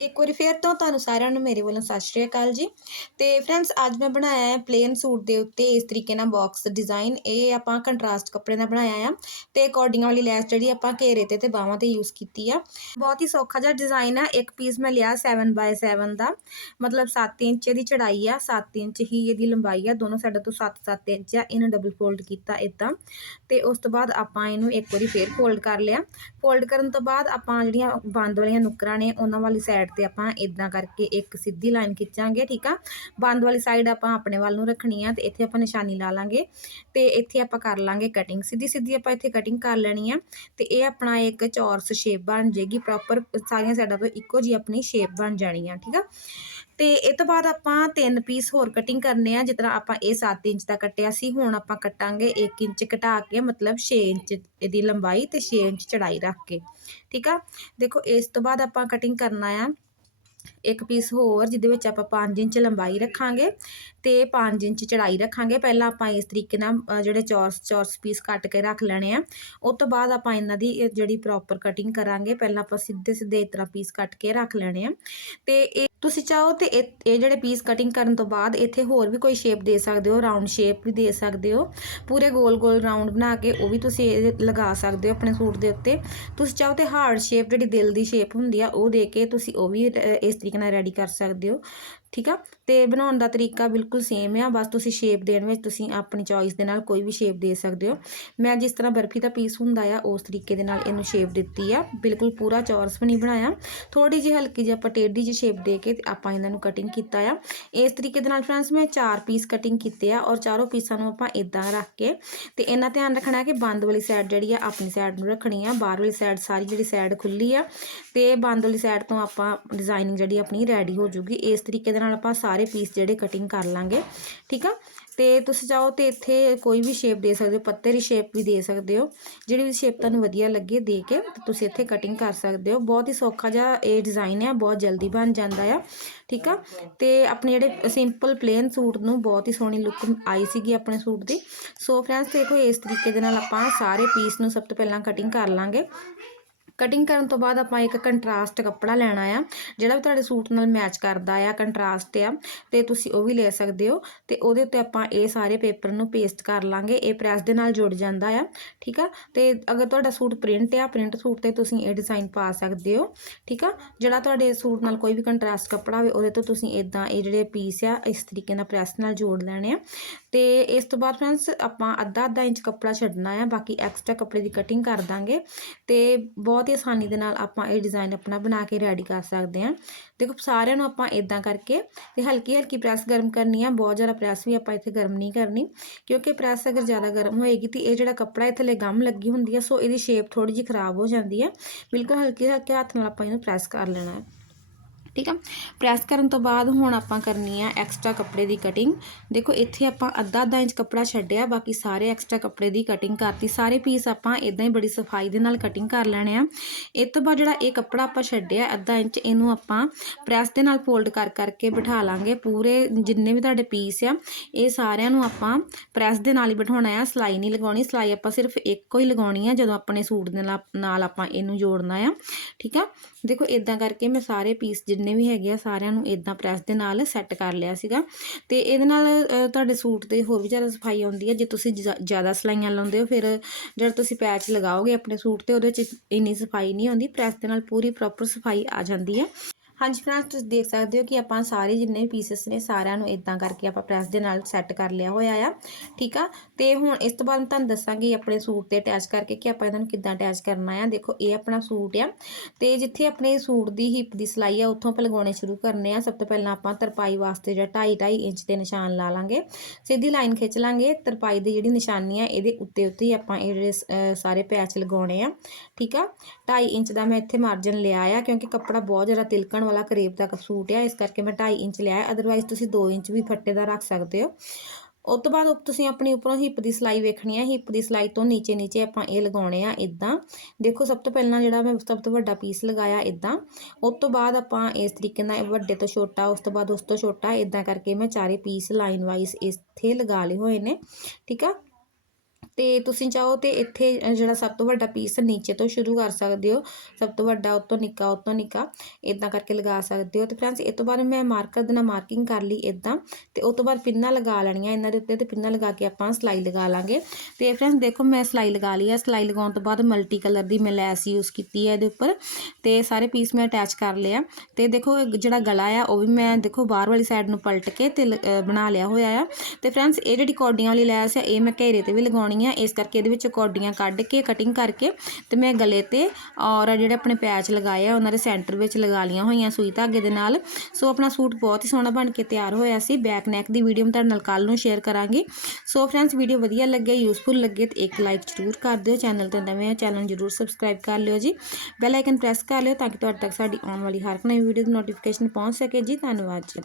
ਇੱਕ ਵਾਰੀ ਫੇਰ ਤੋਂ ਤੁਹਾਨੂੰ ਸਾਰਿਆਂ ਨੂੰ ਮੇਰੇ ਵੱਲੋਂ ਸਤਿ ਸ਼੍ਰੀ ਅਕਾਲ ਜੀ। ਤੇ ਫਰੈਂਡਸ ਅੱਜ ਮੈਂ ਬਣਾਇਆ ਹੈ ਪਲੇਨ ਸੂਟ ਦੇ ਉੱਤੇ ਇਸ ਤਰੀਕੇ ਨਾਲ ਬਾਕਸ ਡਿਜ਼ਾਈਨ ਇਹ ਆਪਾਂ ਕੰਟਰਾਸਟ ਕੱਪੜੇ ਦਾ ਬਣਾਇਆ ਆ ਤੇ ਅਕੋਰਡਿੰਗ ਵਾਲੀ ਲੈਸ ਜਿਹੜੀ ਆਪਾਂ ਘੇਰੇ ਤੇ ਤੇ ਬਾਹਾਂ ਤੇ ਯੂਜ਼ ਕੀਤੀ ਆ। ਬਹੁਤ ਹੀ ਸੌਖਾ ਜਿਹਾ ਡਿਜ਼ਾਈਨ ਆ। ਇੱਕ ਪੀਸ ਮੈਂ ਲਿਆ 7x7 ਦਾ। ਮਤਲਬ 7 ਇੰਚ ਦੀ ਚੜਾਈ ਆ 7 ਇੰਚ ਹੀ ਇਹਦੀ ਲੰਬਾਈ ਆ। ਦੋਨੋਂ ਸਾਈਡਾਂ ਤੋਂ 7-7 ਇੰਚ ਆ। ਇਹਨੂੰ ਡਬਲ ਫੋਲਡ ਕੀਤਾ ਇਦਾਂ ਤੇ ਉਸ ਤੋਂ ਬਾਅਦ ਆਪਾਂ ਇਹਨੂੰ ਇੱਕ ਵਾਰੀ ਫੇਰ ਫੋਲਡ ਕਰ ਲਿਆ। ਫੋਲਡ ਕਰਨ ਤੋਂ ਬਾਅਦ ਆਪਾਂ ਜਿਹੜੀਆਂ ਬੰਦ ਵਾਲੀਆਂ ਨੁਕਰਾਂ ਨੇ, ਉਹਨਾਂ ਵਾਲੀ ਸਾਈਡ ਤੇ ਆਪਾਂ ਇਦਾਂ ਕਰਕੇ ਇੱਕ ਸਿੱਧੀ ਲਾਈਨ ਖਿੱਚਾਂਗੇ, ਠੀਕ ਆ? ਬੰਦ ਵਾਲੀ ਸਾਈਡ ਆਪਾਂ ਆਪਣੇ ਵੱਲ ਨੂੰ ਰੱਖਣੀ ਆ ਤੇ ਇੱਥੇ ਆਪਾਂ ਨਿਸ਼ਾਨੀ ਲਾ ਲਾਂਗੇ ਤੇ ਇੱਥੇ ਆਪਾਂ ਕਰ ਲਾਂਗੇ ਕਟਿੰਗ ਸਿੱਧੀ ਸਿੱਧੀ ਆਪਾਂ ਇੱਥੇ ਕਟਿੰਗ ਕਰ ਲੈਣੀ ਆ ਤੇ ਇਹ ਆਪਣਾ ਇੱਕ ਚੌਰਸ ਸ਼ੇਪ ਬਣ ਜੇਗੀ ਪ੍ਰੋਪਰ ਸਾਰੀਆਂ ਸਾਈਡਾਂ ਤੋਂ ਇੱਕੋ ਜੀ ਆਪਣੀ ਸ਼ੇਪ ਬਣ ਜਾਣੀ ਆ, ਠੀਕ ਆ? ਤੇ ਇਹ ਤੋਂ ਬਾਅਦ ਆਪਾਂ ਤਿੰਨ ਪੀਸ ਹੋਰ ਕਟਿੰਗ ਕਰਨੇ ਆ ਜਿਤਨਾ ਆਪਾਂ ਇਹ 7 ਇੰਚ ਦਾ ਕੱਟਿਆ ਸੀ, ਹੁਣ ਆਪਾਂ ਕੱਟਾਂਗੇ 1 ਇੰਚ ਘਟਾ ਕੇ, ਮਤਲਬ 6 ਇੰਚ ਇਹਦੀ ਲੰਬਾਈ ਤੇ 6 ਇੰਚ ਚੜਾਈ ਰੱਖ ਕੇ, ਠੀਕ ਆ? ਦੇਖੋ, ਇਸ ਤੋਂ ਬਾਅਦ ਆਪਾਂ ਕਟਿੰਗ ਕਰਨਾ ਆ ਇੱਕ ਪੀਸ ਹੋਰ, ਜਿਹਦੇ ਵਿੱਚ ਆਪਾਂ 5 ਇੰਚ ਲੰਬਾਈ ਰੱਖਾਂਗੇ ਤੇ 5 ਇੰਚ ਚੜਾਈ ਰੱਖਾਂਗੇ। ਪਹਿਲਾਂ ਆਪਾਂ ਇਸ ਤਰੀਕੇ ਨਾਲ ਜਿਹੜੇ ਚੌਰਸ ਚੌਰਸ ਪੀਸ ਕੱਟ ਕੇ ਰੱਖ ਲੈਣੇ ਆ। ਉਸ ਤੋਂ ਬਾਅਦ ਆਪਾਂ ਇਹਨਾਂ ਦੀ ਜਿਹੜੀ ਪ੍ਰੋਪਰ ਕਟਿੰਗ ਕਰਾਂਗੇ, ਪਹਿਲਾਂ ਆਪਾਂ ਸਿੱਧੇ ਸਿੱਧੇ ਇਸ ਤਰ੍ਹਾਂ ਪੀਸ ਕੱਟ ਕੇ ਰੱਖ ਲੈਣੇ ਆ। ਤੇ ਇਹ ਤੁਸੀਂ ਚਾਹੋ ਤੇ ਇਹ ਜਿਹੜੇ ਪੀਸ ਕਟਿੰਗ ਕਰਨ ਤੋਂ ਬਾਅਦ ਇੱਥੇ ਹੋਰ ਵੀ ਕੋਈ ਸ਼ੇਪ ਦੇ ਸਕਦੇ ਹੋ ਰਾਉਂਡ ਸ਼ੇਪ ਵੀ ਦੇ ਸਕਦੇ ਹੋ। ਪੂਰੇ ਗੋਲ ਗੋਲ ਰਾਉਂਡ ਬਣਾ ਕੇ ਉਹ ਵੀ ਤੁਸੀਂ ਲਗਾ ਸਕਦੇ ਹੋ ਆਪਣੇ ਸੂਟ ਦੇ ਉੱਤੇ। ਤੁਸੀਂ ਚਾਹੋ ਤੇ ਹਾਰਡ ਸ਼ੇਪ ਜਿਹੜੀ ਦਿਲ ਦੀ ਸ਼ੇਪ ਹੁੰਦੀ ਆ, ਉਹ ਦੇ ਕੇ ਤੁਸੀਂ ਉਹ ਵੀ ਇਸ ਤਰੀਕੇ ਨਾਲ ਰੈਡੀ ਕਰ ਸਕਦੇ ਹੋ। ਠੀਕ ਆ? ਤੇ ਬਣਾਉਣ ਦਾ ਤਰੀਕਾ ਬਿਲਕੁਲ ਸੇਮ ਆ। ਬਸ ਤੁਸੀਂ ਸ਼ੇਪ ਦੇਣ ਵਿੱਚ ਤੁਸੀਂ ਆਪਣੀ ਚੋਇਸ ਦੇ ਨਾਲ ਕੋਈ ਵੀ ਸ਼ੇਪ ਦੇ ਸਕਦੇ ਹੋ। ਮੈਂ ਜਿਸ ਤਰ੍ਹਾਂ ਬਰਫੀ ਦਾ ਪੀਸ ਹੁੰਦਾ ਆ, ਉਸ ਤਰੀਕੇ ਦੇ ਨਾਲ ਇਹਨੂੰ ਸ਼ੇਪ ਦਿੱਤੀ ਆ। ਬਿਲਕੁਲ ਪੂਰਾ ਚੌਰਸ ਵੀ ਨਹੀਂ ਬਣਾਇਆ। ਥੋੜੀ ਜਿਹੀ ਹਲਕੀ ਜਿਹੀ ਆਪਾਂ ਟੇਢੀ ਜਿਹੀ ਸ਼ੇਪ ਦੇ ਕੇ ਆਪਾਂ ਇਹਨਾਂ ਨੂੰ ਕਟਿੰਗ ਕੀਤਾ ਆ। ਇਸ ਤਰੀਕੇ ਦੇ ਨਾਲ ਫਰੈਂਡਸ ਮੈਂ ਚਾਰ ਪੀਸ ਕਟਿੰਗ ਕੀਤੇ ਆ ਔਰ ਚਾਰੋਂ ਪੀਸਾਂ ਨੂੰ ਆਪਾਂ ਇਦਾਂ ਰੱਖ ਕੇ ਤੇ ਇਹਨਾਂ ਧਿਆਨ ਰੱਖਣਾ ਕਿ ਬੰਦ ਵਾਲੀ ਸਾਈਡ ਜਿਹੜੀ ਆ, ਆਪਣੀ ਸਾਈਡ ਨੂੰ ਰੱਖਣੀ ਆ। ਬਾਹਰ ਵਾਲੀ ਸਾਈਡ ਸਾਰੀ ਜਿਹੜੀ ਸਾਈਡ ਖੁੱਲੀ ਆ ਤੇ ਬੰਦ ਵਾਲੀ ਸਾਈਡ ਤੋਂ ਆਪਾਂ ਡਿਜ਼ਾਈਨਿੰਗ ਜਿਹੜੀ ਆਪਣੀ ਰੈਡੀ ਹੋ ਜੂਗੀ। ਇਸ ਤਰੀਕੇ ਦੇ ਨਾਲ ਆਪਾਂ ਸਾਰੇ ਪੀਸ ਜਿਹੜੇ ਕਟਿੰਗ ਕਰ ਲਾਂਗੇ, ਠੀਕ ਆ? ਤੇ ਤੁਸੀਂ ਚਾਹੋ ਤੇ ਇੱਥੇ ਕੋਈ ਵੀ ਸ਼ੇਪ ਦੇ ਸਕਦੇ ਹੋ, ਪੱਤੇ ਦੀ ਸ਼ੇਪ ਵੀ ਦੇ ਸਕਦੇ ਹੋ। ਜਿਹੜੀ ਵੀ ਸ਼ੇਪ ਤੁਹਾਨੂੰ ਵਧੀਆ ਲੱਗੇ, ਦੇ ਕੇ ਤੁਸੀਂ ਇੱਥੇ ਕਟਿੰਗ ਕਰ ਸਕਦੇ ਹੋ। ਬਹੁਤ ਹੀ ਸੌਖਾ ਜਿਹਾ ਇਹ ਡਿਜ਼ਾਈਨ ਹੈ ਬਹੁਤ ਜਲਦੀ ਬਣ ਜਾਂਦਾ ਆ, ਠੀਕ ਆ? ਤੇ ਆਪਣੇ ਜਿਹੜੇ ਸਿੰਪਲ ਪਲੇਨ ਸੂਟ ਨੂੰ ਬਹੁਤ ਹੀ ਸੋਹਣੀ ਲੁੱਕ ਆਈ ਸੀਗੀ ਆਪਣੇ ਸੂਟ ਦੀ। ਸੋ ਫਰੈਂਡਸ ਦੇਖੋ ਇਸ ਤਰੀਕੇ ਦੇ ਨਾਲ ਆਪਾਂ ਸਾਰੇ ਪੀਸ ਨੂੰ ਸਭ ਤੋਂ ਪਹਿਲਾਂ ਕਟਿੰਗ ਕਰ ਲਾਂਗੇ। ਕਟਿੰਗ ਕਰਨ ਤੋਂ ਬਾਅਦ ਆਪਾਂ ਇੱਕ ਕੰਟਰਾਸਟ ਕੱਪੜਾ ਲੈਣਾ ਆ, ਜਿਹੜਾ ਵੀ ਤੁਹਾਡੇ ਸੂਟ ਨਾਲ ਮੈਚ ਕਰਦਾ ਆ ਕੰਟਰਾਸਟ ਆ, ਤੇ ਤੁਸੀਂ ਉਹ ਵੀ ਲੈ ਸਕਦੇ ਹੋ, ਤੇ ਉਹਦੇ ਉੱਤੇ ਆਪਾਂ ਇਹ ਸਾਰੇ ਪੇਪਰ ਨੂੰ ਪੇਸਟ ਕਰ ਲਾਂਗੇ, ਇਹ ਪ੍ਰੈਸ ਦੇ ਨਾਲ ਜੁੜ ਜਾਂਦਾ ਆ, ਠੀਕ ਆ? ਤੇ ਅਗਰ ਤੁਹਾਡਾ ਸੂਟ ਪ੍ਰਿੰਟ ਆ ਪ੍ਰਿੰਟ ਸੂਟ ਤੇ ਤੁਸੀਂ ਇਹ ਡਿਜ਼ਾਈਨ ਪਾ ਸਕਦੇ ਹੋ, ਠੀਕ ਆ? ਜਿਹੜਾ ਤੁਹਾਡੇ ਸੂਟ ਨਾਲ ਕੋਈ ਵੀ ਕੰਟਰਾਸਟ ਕੱਪੜਾ ਹੋਵੇ, ਉਹਦੇ ਤੋਂ ਤੁਸੀਂ ਇਦਾਂ ਇਹ ਜਿਹੜੇ ਪੀਸ ਆ, ਇਸ ਤਰੀਕੇ ਨਾਲ ਪ੍ਰੈਸ ਨਾਲ ਜੋੜ ਲੈਣੇ ਆ। ਤੇ ਇਸ ਤੋਂ ਬਾਅਦ ਫਰੈਂਡਸ ਆਪਾਂ ਅੱਧਾ ਅੱਧਾ ਇੰਚ ਕੱਪੜਾ ਛੱਡਣਾ ਆ, ਬਾਕੀ ਐਕਸਟਰਾ ਕੱਪੜੇ ਦੀ ਕਟਿੰਗ ਕਰ ਦਾਂਗੇ, ਤੇ ਬਹੁਤ ਹੀ ਆਸਾਨੀ ਦੇ ਨਾਲ ਆਪਾਂ ਇਹ ਡਿਜ਼ਾਈਨ ਆਪਣਾ ਬਣਾ ਕੇ ਰੈਡੀ ਕਰ ਸਕਦੇ ਹਾਂ। ਦੇਖੋ, ਸਾਰਿਆਂ ਨੂੰ ਆਪਾਂ ਇਦਾਂ ਕਰਕੇ ਤੇ ਹਲਕੀ ਹਲਕੀ ਪ੍ਰੈਸ ਗਰਮ ਕਰਨੀ ਆ। ਬਹੁਤ ਜ਼ਿਆਦਾ ਪ੍ਰੈਸ ਵੀ ਆਪਾਂ ਇੱਥੇ ਗਰਮ ਨਹੀਂ ਕਰਨੀ, ਕਿਉਂਕਿ ਪ੍ਰੈਸ ਅਗਰ ਜ਼ਿਆਦਾ ਗਰਮ ਹੋਏਗੀ ਤੇ ਇਹ ਜਿਹੜਾ ਕੱਪੜਾ ਇਹ ਥੱਲੇ ਗਮ ਲੱਗੀ ਹੁੰਦੀ ਹੈ ਸੋ ਇਹਦੀ ਸ਼ੇਪ ਥੋੜੀ ਜਿਹੀ ਖਰਾਬ ਹੋ ਜਾਂਦੀ ਹੈ ਬਿਲਕੁਲ ਹਲਕੇ ਹਲਕੇ ਹੱਥ ਨਾਲ ਆਪਾਂ ਇਹਨੂੰ ਪ੍ਰੈਸ ਕਰ ਲੈਣਾ ਹੈ। ਠੀਕ ਆ? ਪ੍ਰੈਸ ਕਰਨ ਤੋਂ ਬਾਅਦ ਹੁਣ ਆਪਾਂ ਕਰਨੀ ਆ ਐਕਸਟਰਾ ਕੱਪੜੇ ਦੀ ਕਟਿੰਗ ਦੇਖੋ, ਇੱਥੇ ਆਪਾਂ ਅੱਧਾ ਅੱਧਾ ਇੰਚ ਕੱਪੜਾ ਛੱਡਿਆ, ਬਾਕੀ ਸਾਰੇ ਐਕਸਟਰਾ ਕੱਪੜੇ ਦੀ ਕਟਿੰਗ ਕਰਤੀ। ਸਾਰੇ ਪੀਸ ਆਪਾਂ ਇਦਾਂ ਹੀ ਬੜੀ ਸਫ਼ਾਈ ਦੇ ਨਾਲ ਕਟਿੰਗ ਕਰ ਲੈਣੇ ਆ। ਇਹ ਤੋਂ ਬਾਅਦ ਜਿਹੜਾ ਇਹ ਕੱਪੜਾ ਆਪਾਂ ਛੱਡਿਆ, ਅੱਧਾ ਇੰਚ, ਇਹਨੂੰ ਆਪਾਂ ਪ੍ਰੈਸ ਦੇ ਨਾਲ ਫੋਲਡ ਕਰ ਕਰਕੇ ਬਿਠਾ ਲਾਂਗੇ। ਪੂਰੇ ਜਿੰਨੇ ਵੀ ਤੁਹਾਡੇ ਪੀਸ ਆ, ਇਹ ਸਾਰਿਆਂ ਨੂੰ ਆਪਾਂ ਪ੍ਰੈਸ ਦੇ ਨਾਲ ਹੀ ਬਿਠਾਉਣਾ ਆ। ਸਲਾਈ ਨਹੀਂ ਲਗਾਉਣੀ, ਸਲਾਈ ਆਪਾਂ ਸਿਰਫ ਇੱਕੋ ਹੀ ਲਗਾਉਣੀ ਆ, ਜਦੋਂ ਆਪਣੇ ਸੂਟ ਦੇ ਨਾਲ ਆਪਾਂ ਇਹਨੂੰ ਜੋੜਨਾ ਆ। ਠੀਕ ਆ? ਦੇਖੋ ਇਦਾਂ ਕਰਕੇ ਮੈਂ ਸਾਰੇ ਪੀਸ ਜਿੰਨੇ ਵੀ ਹੈਗੇ ਆ ਸਾਰਿਆਂ ਨੂੰ ਇਦਾਂ ਪ੍ਰੈਸ ਦੇ ਨਾਲ ਸੈੱਟ ਕਰ ਲਿਆ ਸੀਗਾ। ਤੇ ਇਹਦੇ ਨਾਲ ਤੁਹਾਡੇ ਸੂਟ ਤੇ ਹੋਰ ਵੀ ਜ਼ਿਆਦਾ ਸਫ਼ਾਈ ਆਉਂਦੀ ਹੈ ਜੇ ਤੁਸੀਂ ਜ਼ਿਆਦਾ ਸਲਾਈਆਂ ਲਾਉਂਦੇ ਹੋ, ਫਿਰ ਜਦ ਤੁਸੀਂ ਪੈਚ ਲਗਾਓਗੇ ਆਪਣੇ ਸੂਟ ਤੇ, ਉਹਦੇ ਵਿੱਚ ਇੰਨੀ ਸਫ਼ਾਈ ਨਹੀਂ ਆਉਂਦੀ। ਪ੍ਰੈਸ ਦੇ ਨਾਲ ਪੂਰੀ ਪ੍ਰੋਪਰ ਸਫ਼ਾਈ ਆ ਜਾਂਦੀ ਹੈ ਹਾਂਜੀ ਫਰੈਂਡਸ ਤੁਸੀਂ ਦੇਖ ਸਕਦੇ ਹੋ ਕਿ ਆਪਾਂ ਸਾਰੇ ਜਿੰਨੇ ਵੀ ਪੀਸਸ ਨੇ ਸਾਰਿਆਂ ਨੂੰ ਇਦਾਂ ਕਰਕੇ ਆਪਾਂ ਪ੍ਰੈਸ ਦੇ ਨਾਲ ਸੈੱਟ ਕਰ ਲਿਆ ਹੋਇਆ ਆ, ਠੀਕ ਆ? ਤੇ ਹੁਣ ਇਸ ਤੋਂ ਬਾਅਦ ਤੁਹਾਨੂੰ ਦੱਸਾਂਗੀ ਆਪਣੇ ਸੂਟ ਤੇ ਅਟੈਚ ਕਰਕੇ ਕਿ ਆਪਾਂ ਇਹਨਾਂ ਨੂੰ ਕਿੱਦਾਂ ਅਟੈਚ ਕਰਨਾ ਆ। ਦੇਖੋ, ਇਹ ਆਪਣਾ ਸੂਟ ਆ ਤੇ ਜਿੱਥੇ ਆਪਣੇ ਸੂਟ ਦੀ ਹਿੱਪ ਦੀ ਸਲਾਈ ਆ, ਉੱਥੋਂ ਆਪਾਂ ਲਗਾਉਣੇ ਸ਼ੁਰੂ ਕਰਨੇ ਆ। ਸਭ ਤੋਂ ਪਹਿਲਾਂ ਆਪਾਂ ਤਰਪਾਈ ਵਾਸਤੇ ਜਿਹੜਾ 2.5 2.5 ਇੰਚ ਦੇ ਨਿਸ਼ਾਨ ਲਾ ਲਾਂਗੇ। ਸਿੱਧੀ ਲਾਈਨ ਖਿੱਚ ਲਾਂਗੇ। ਤਰਪਾਈ ਦੀ ਜਿਹੜੀ ਨਿਸ਼ਾਨੀ ਆ, ਇਹਦੇ ਉੱਤੇ ਉੱਤੇ ਹੀ ਆਪਾਂ ਇਹ ਜਿਹੜੇ ਸਾਰੇ ਪੈਚ ਲਗਾਉਣੇ ਆ, ਠੀਕ ਆ? 2.5 ਇੰਚ ਦਾ ਮੈਂ ਇੱਥੇ ਮਾਰਜਨ ਲਿਆ ਆ, ਕਿਉਂਕਿ ਕੱਪੜਾ ਬਹੁਤ ਜ਼ਿਆਦਾ ਤਿਲਕਣ ਵਾਲਾ ਕਰੇਪ ਦਾ ਸੂਟ ਆ, ਇਸ ਕਰਕੇ ਮੈਂ 2.5 ਇੰਚ ਲਿਆ ਅਦਰਵਾਈਜ਼ ਤੁਸੀਂ 2 ਇੰਚ ਵੀ ਫੱਟੇ ਦਾ ਰੱਖ ਸਕਦੇ ਹੋ। ਉਸ ਤੋਂ ਬਾਅਦ ਤੁਸੀਂ ਆਪਣੀ ਉੱਪਰੋਂ ਹਿੱਪ ਦੀ ਸਲਾਈ ਵੇਖਣੀ ਹੈ ਹਿੱਪ ਦੀ ਸਲਾਈ ਤੋਂ ਨੀਚੇ ਨੀਚੇ ਆਪਾਂ ਇਹ ਲਗਾਉਣੇ ਆ ਇਦਾਂ ਦੇਖੋ, ਸਭ ਤੋਂ ਪਹਿਲਾਂ ਜਿਹੜਾ ਮੈਂ ਸਭ ਤੋਂ ਵੱਡਾ ਪੀਸ ਲਗਾਇਆ ਇਦਾਂ ਉਸ ਤੋਂ ਬਾਅਦ ਆਪਾਂ ਇਸ ਤਰੀਕੇ ਨਾਲ ਵੱਡੇ ਤੋਂ ਛੋਟਾ, ਉਸ ਤੋਂ ਬਾਅਦ ਉਸ ਤੋਂ ਛੋਟਾ ਇਦਾਂ ਕਰਕੇ ਮੈਂ ਚਾਰੇ ਪੀਸ ਲਾਈਨ ਵਾਈਜ਼ ਇੱਥੇ ਲਗਾ ਲਏ ਹੋਏ ਨੇ। ਠੀਕ ਆ? ਤੇ ਤੁਸੀਂ ਚਾਹੋ ਤੇ ਇੱਥੇ ਜਿਹੜਾ ਸਭ ਤੋਂ ਵੱਡਾ ਪੀਸ ਨੀਚੇ ਤੋਂ ਸ਼ੁਰੂ ਕਰ ਸਕਦੇ ਹੋ। ਸਭ ਤੋਂ ਵੱਡਾ ਉਹ ਤੋਂ ਨਿੱਕਾ ਉਹ ਤੋਂ ਨਿੱਕਾ ਇਦਾਂ ਕਰਕੇ ਲਗਾ ਸਕਦੇ ਹੋ। ਤੇ ਫਰੈਂਡਸ ਇਹ ਤੋਂ ਬਾਅਦ ਮੈਂ ਮਾਰਕਰ ਦੇ ਨਾਲ ਮਾਰਕਿੰਗ ਕਰ ਲਈ ਇਦਾਂ ਤੇ ਉਸ ਤੋਂ ਬਾਅਦ ਪਿੰਨਾਂ ਲਗਾ ਲੈਣੀਆਂ ਇਹਨਾਂ ਦੇ ਉੱਤੇ ਤੇ ਪਿੰਨਾਂ ਲਗਾ ਕੇ ਆਪਾਂ ਸਿਲਾਈ ਲਗਾ ਲਾਂਗੇ। ਤੇ ਫਰੈਂਡਸ ਦੇਖੋ ਮੈਂ ਸਿਲਾਈ ਲਗਾ ਲਈ ਹੈ। ਸਿਲਾਈ ਲਗਾਉਣ ਤੋਂ ਬਾਅਦ ਮਲਟੀ ਕਲਰ ਦੀ ਮੈਂ ਲੈਸ ਯੂਜ਼ ਕੀਤੀ ਹੈ ਇਹਦੇ ਉੱਪਰ। ਤੇ ਸਾਰੇ ਪੀਸ ਮੈਂ ਅਟੈਚ ਕਰ ਲਿਆ ਤੇ ਦੇਖੋ ਜਿਹੜਾ ਗਲਾ ਆ, ਉਹ ਵੀ ਮੈਂ ਦੇਖੋ ਬਾਹਰ ਵਾਲੀ ਸਾਈਡ ਨੂੰ ਪਲਟ ਕੇ ਤੇ ਲ- ਬਣਾ ਲਿਆ ਹੋਇਆ ਆ। ਤੇ ਫਰੈਂਡਸ ਇਹ ਜਿਹੜੀ ਕੌਡੀਆਂ ਵਾਲੀ ਲੈਸ ਆ, ਇਹ ਮੈਂ ਘੇਰੇ ਤੇ ਵੀ ਲਗਾਉਣੀ ਆ ਇਸ ਕਰਕੇ ਇਹਦੇ ਵਿੱਚ ਕੌਡੀਆਂ ਕੱਢ ਕੇ ਕਟਿੰਗ ਕਰਕੇ ਤੇ ਮੈਂ ਗਲੇ ਤੇ ਔਰ ਜਿਹੜੇ ਆਪਣੇ ਪੈਚ ਲਗਾਏ ਆ, ਉਹਨਾਂ ਦੇ ਸੈਂਟਰ ਵਿੱਚ ਲਗਾ ਲੀਆਂ ਹੋਈਆਂ ਸੂਈ ਧਾਗੇ ਦੇ ਨਾਲ। ਸੋ ਆਪਣਾ ਸੂਟ ਬਹੁਤ ਹੀ ਸੋਹਣਾ ਬਣ ਕੇ ਤਿਆਰ ਹੋਇਆ ਸੀ। ਬੈਕ ਨੈਕ ਦੀ ਵੀਡੀਓ ਮੈਂ ਤੁਹਾਡੇ ਨਾਲ ਕੱਲ ਨੂੰ ਸ਼ੇਅਰ ਕਰਾਂਗੀ। ਸੋ ਫਰੈਂਡਸ ਵੀਡੀਓ ਵਧੀਆ ਲੱਗੇ ਯੂਸਫੁਲ ਲੱਗੇ ਤੇ ਇੱਕ ਲਾਈਕ ਜ਼ਰੂਰ ਕਰ ਦਿਓ ਚੈਨਲ ਤੇ। ਨਵੇਂ ਆ ਚੈਨਲ ਨੂੰ ਜ਼ਰੂਰ ਸਬਸਕ੍ਰਾਈਬ ਕਰ ਲਿਓ ਜੀ। ਬੈਲ ਆਈਕਨ ਪ੍ਰੈਸ ਕਰ ਲਿਓ ਤਾਂ ਕਿ ਤੁਹਾਡੇ ਤੱਕ ਸਾਡੀ ਆਉਣ ਵਾਲੀ ਹਰ ਇੱਕ ਨਵੀਂ ਵੀਡੀਓ ਦੀ ਨੋਟੀਫਿਕੇਸ਼ਨ ਪਹੁੰਚ ਸਕੇ ਜੀ। ਧੰਨਵਾਦ ਜੀ।